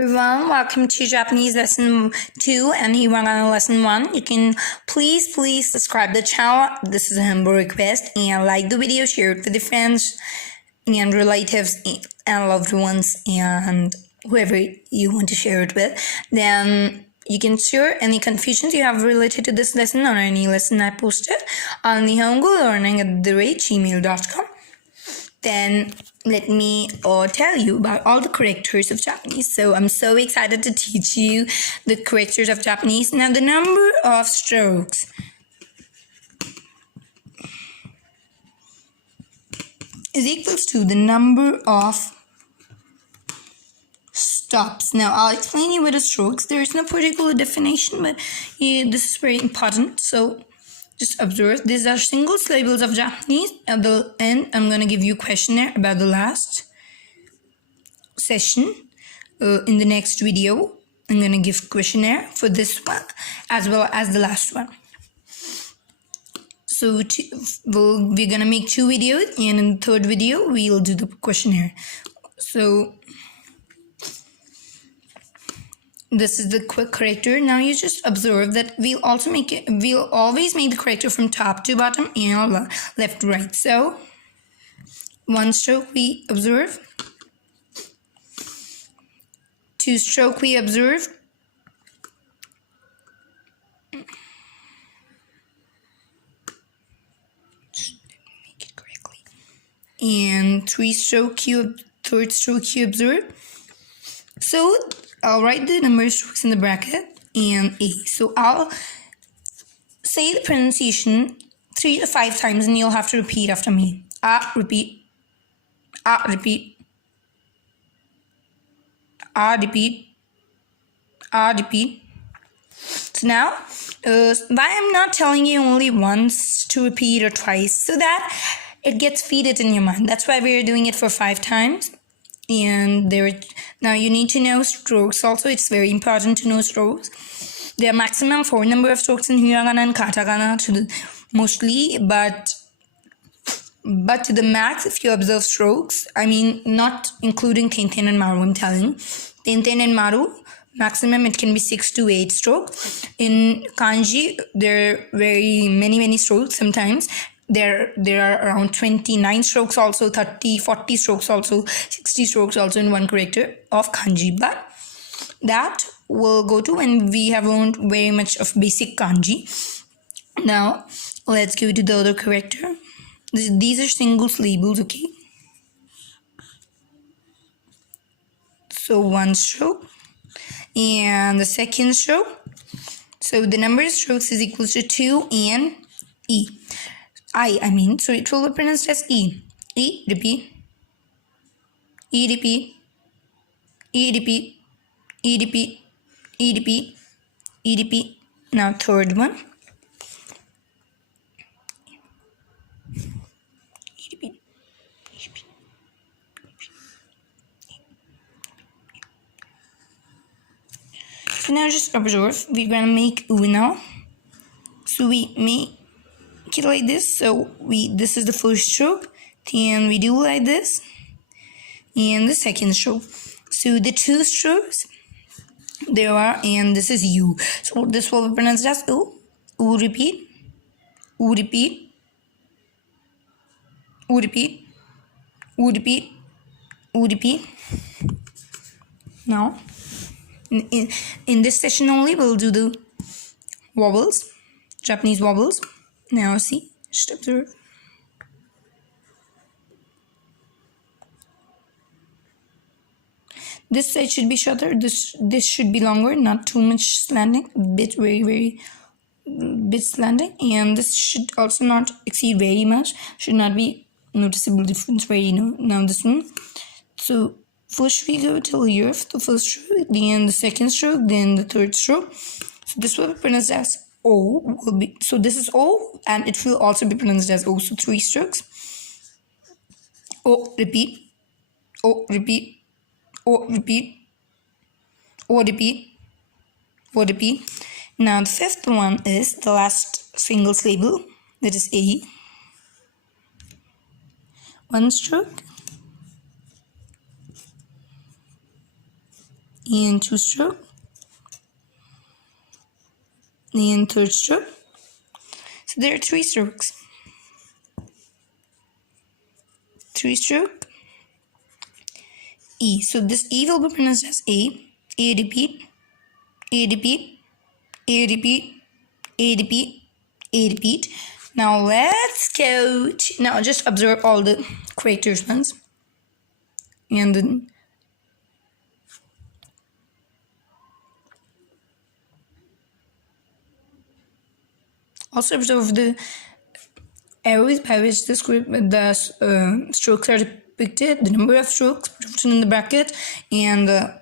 Everyone, welcome to Japanese lesson 2 and hiragana lesson 1. You can please subscribe the channel. This is a humble request, and like the video, share it with your friends and relatives and loved ones and whoever you want to share it with. Then you can share any confusions you have related to this lesson or any lesson I posted on nihongulearning@gmail.com. Then let me tell you about all the characters of Japanese. So I'm so excited to teach you the characters of Japanese. Now the number of strokes is equals to the number of stops. Now I'll explain you what are strokes. There is no particular definition, but this is very important. So just observe. These are single syllables of Japanese. At the end, I'm going to give you a questionnaire about the last session. In the next video, I'm going to give questionnaire for this one as well as the last one. So we're going to make 2 videos, and in the third video, we'll do the questionnaire. So this is the quick character. Now you just observe that we'll always make the character from top to bottom and left to right. So one stroke we observe, 2 stroke we observe, make it correctly, and 3 stroke third stroke you observe. So I'll write the number of strokes in the bracket and A. So I'll say the pronunciation 3 to 5 times and you'll have to repeat after me. Repeat. Repeat. Repeat. Repeat. So now, why I'm not telling you only once to repeat or twice, so that it gets feeded in your mind. That's why we're doing it for 5 times. And now you need to know strokes also. It's very important to know strokes. There are maximum 4 number of strokes in hiragana and katakana mostly, but to the max, if you observe strokes, I mean not including tenten and maru, I'm telling. Tenten and maru, maximum it can be 6 to 8 strokes. In kanji, there are very many strokes sometimes. There are around 29 strokes also, 30, 40 strokes also, 60 strokes also in one character of kanji. But that will go to when we have learned very much of basic kanji. Now, let's go to the other character. These are single syllables, okay? So 1 stroke. And the second stroke. So the number of strokes is equal to 2 and E. So it will be pronounced as E. E, repeat. E, repeat. E, repeat. E, repeat. E, repeat. E, repeat. Now third one. E, repeat. E, repeat. So now just observe. We're gonna make U now. So we make it like this. So this is the first stroke, then we do like this, and the second stroke. So the 2 strokes there are, and this is U. So this will be pronounced as U. U, repeat. U, repeat. U, repeat. U, repeat. U, repeat. Now in this session only we'll do the vowels, Japanese vowels. Now see, just observe. This side should be shorter. This should be longer, not too much slanting. Very bit slanting, and this should also not exceed very much. Should not be noticeable difference. Now this one. So first we go till here, the first stroke, then the second stroke, then the third stroke. So this will be pronounced as O will be, so this is O, and it will also be pronounced as O. So 3 strokes. O, repeat. O, repeat. O, repeat. O, repeat. O, repeat. Now the 5th one is the last single syllable, that is A. 1 stroke. and two stroke, and third stroke. So there are three strokes. Three stroke, E. So this E will be pronounced as A repeat, A repeat, A repeat, A repeat, A repeat. Now let's go to, now just observe all the characters ones. And then also observe the arrows by which the strokes are depicted, the number of strokes written in the bracket, and the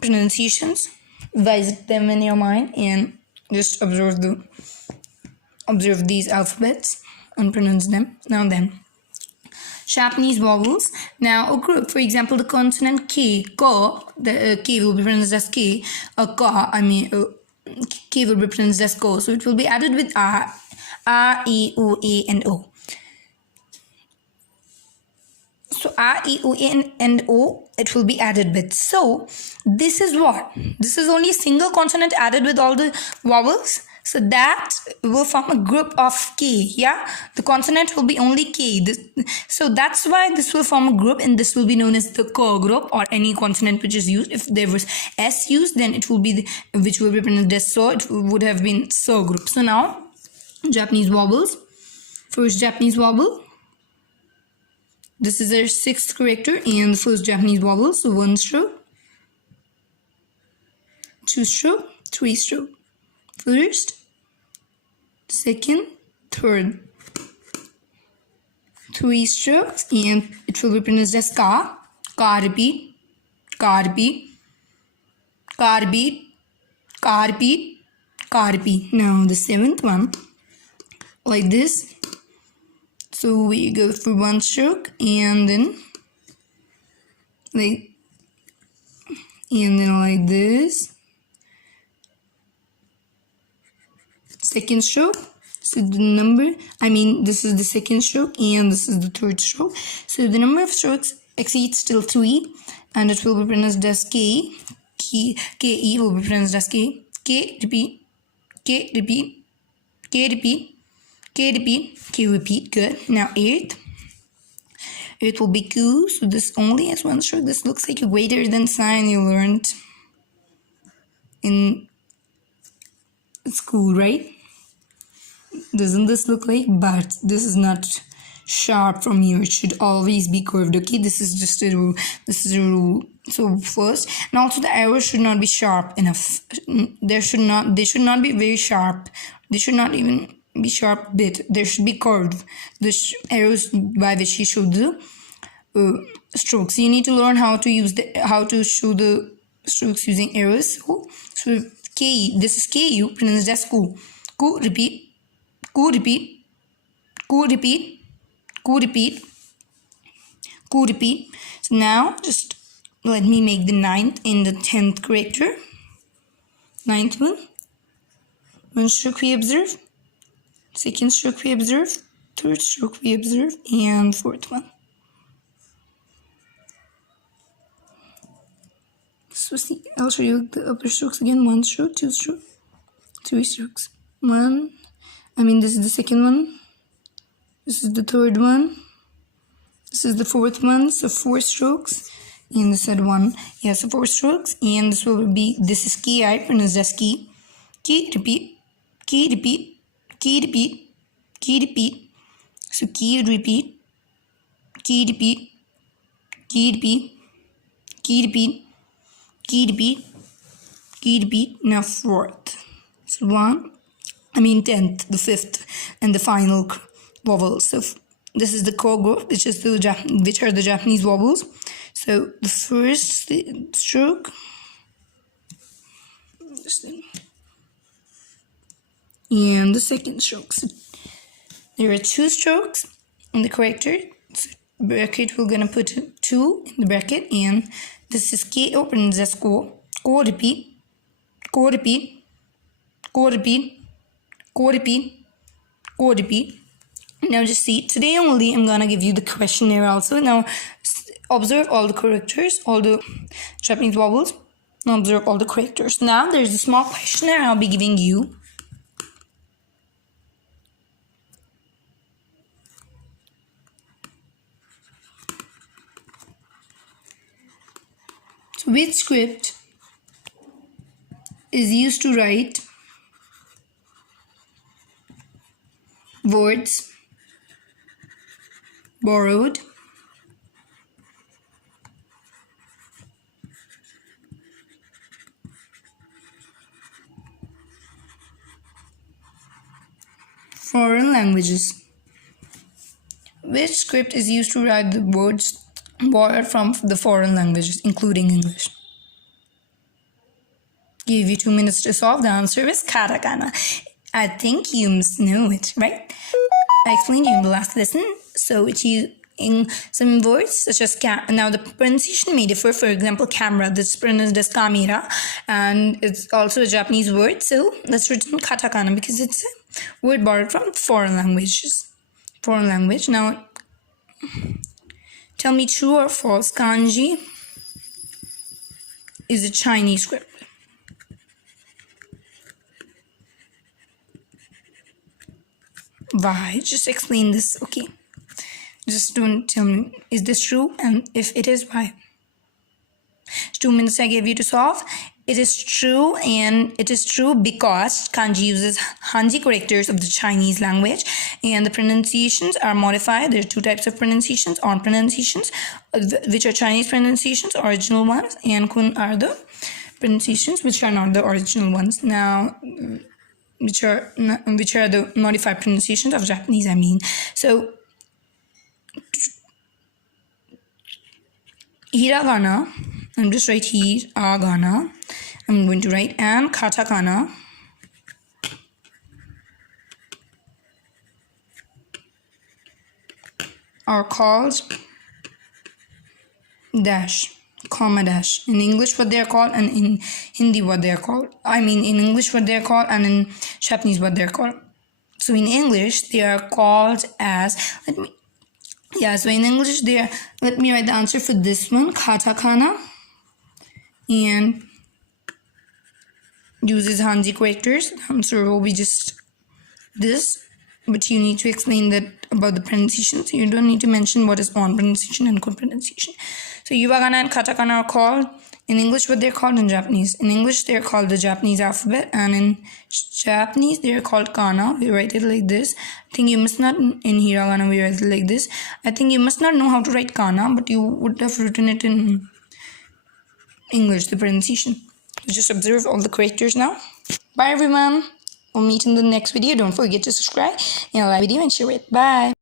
pronunciations. Visit them in your mind and just observe these alphabets and pronounce them. Now then, Japanese vowels. Now a group, for example, the consonant K, ko, the K will be pronounced as K. K will be pronounced as ko. So it will be added with R, E, O, A, and O. So R, E, O, A, and O, it will be added with. So this is what? This is only a single consonant added with all the vowels. So that will form a group of K, yeah? The consonant will be only K. So that's why this will form a group, and this will be known as the ko group, or any consonant which is used. If there was S used, then it will be, which will be pronounced as so, it would have been so group. So now, Japanese vowels. First Japanese vowel. This is our sixth character, and the first Japanese vowel. So one stroke, two stroke, three stroke. First, second, third. Three strokes, and it will be pronounced as ka. Ka repeat, ka repeat, ka repeat, ka repeat, ka repeat. Now the seventh one, like this. So we go for one stroke, and then like this. Second stroke. So the number, this is the second stroke, and this is the third stroke. So the number of strokes exceeds till 3, and it will be pronounced as K. K-E will be pronounced as K. K repeat, K repeat, K repeat, K repeat, K repeat. Good. Now eighth. It will be Q. So this only has one stroke. This looks like a greater than sign you learned in school, right? Doesn't this look like? But this is not sharp from here. It should always be curved. Okay, this is just a rule. This is a rule. So first, and also the arrows should not be sharp enough. They should not be very sharp. They should not even be sharp bit. They should be curved. The arrows by which you show the strokes. You need to learn how to show the strokes using arrows. So K, this is Ku pronounced as Ku. Ku repeat, Ku repeat, Ku repeat, Ku repeat, Ku repeat. So now just let me make the 9th and the 10th character. 9th one. One stroke we observe. Second stroke we observe. Third stroke we observe. And fourth one. So see, I'll show you the upper strokes again. One stroke, two stroke, three strokes. This is the second one. This is the third one. This is the fourth one. So 4 strokes. And this had 1. Yeah, so 4 strokes. And this will be, this is Ki, I pronounced as Ki. Ki repeat, Ki repeat, Ki repeat, Ki repeat. So Ki repeat, Ki repeat, Ki repeat, Ki repeat, Ki repeat, Ki repeat. Now 4th. So 10th, the 5th, and the final vowels. So this is the core group, which are the Japanese vowels. So the first stroke, and the second stroke. So there are 2 strokes in the character. So bracket, we're gonna put 2 in the bracket, and this is K opens as ko. Ko repeat, ko repeat, ko repeat, ko repeat, ko repeat. Now just see, today only I'm gonna give you the questionnaire also. Now observe all the characters, all the Japanese vowels. Now observe all the characters. Now there's a small questionnaire I'll be giving you. So which script is used to write words borrowed foreign languages? Which script is used to write the words borrowed from the foreign languages, including English? Give you 2 minutes to solve. The answer is katakana. I think you must know it, right? I explained to you in the last lesson. So it's used in some words such as now the pronunciation may differ. For example, camera, this pronounced as kamera, and it's also a Japanese word. So that's written katakana because it's a word borrowed from foreign languages. Foreign language. Now, tell me true or false. Kanji is a Chinese script. Why? Just explain this, okay? Just don't tell me, is this true? And if it is, why? 2 minutes I gave you to solve. It is true, and it is true because kanji uses Hanji characters of the Chinese language, and the pronunciations are modified. There are 2 types of pronunciations: on pronunciations, which are Chinese pronunciations, original ones, and kun are the pronunciations which are not the original ones. Now, which are the modified pronunciations of Japanese, I mean. So, hiragana, I'm just write hiragana. I'm going to write, and katakana are called dash, comma dash. In English what they are called, and in Hindi what they are called. I mean in English what they are called, and in Japanese what they are called. So in English they are called as, so in English they are, let me write the answer for this one, katakana, and uses Hanji characters. The answer will be just this, but you need to explain that about the pronunciation. So you don't need to mention what is on pronunciation and kun pronunciation. So hiragana and katakana are called in English what they're called in Japanese. In English they're called the Japanese alphabet, and in Japanese they're called kana. We write it like this. I think you must not, in hiragana we write it like this. I think you must not know how to write kana, but you would have written it in English, the pronunciation. Just observe all the characters now. Bye everyone. We'll meet in the next video. Don't forget to subscribe and like the video and share it. Bye.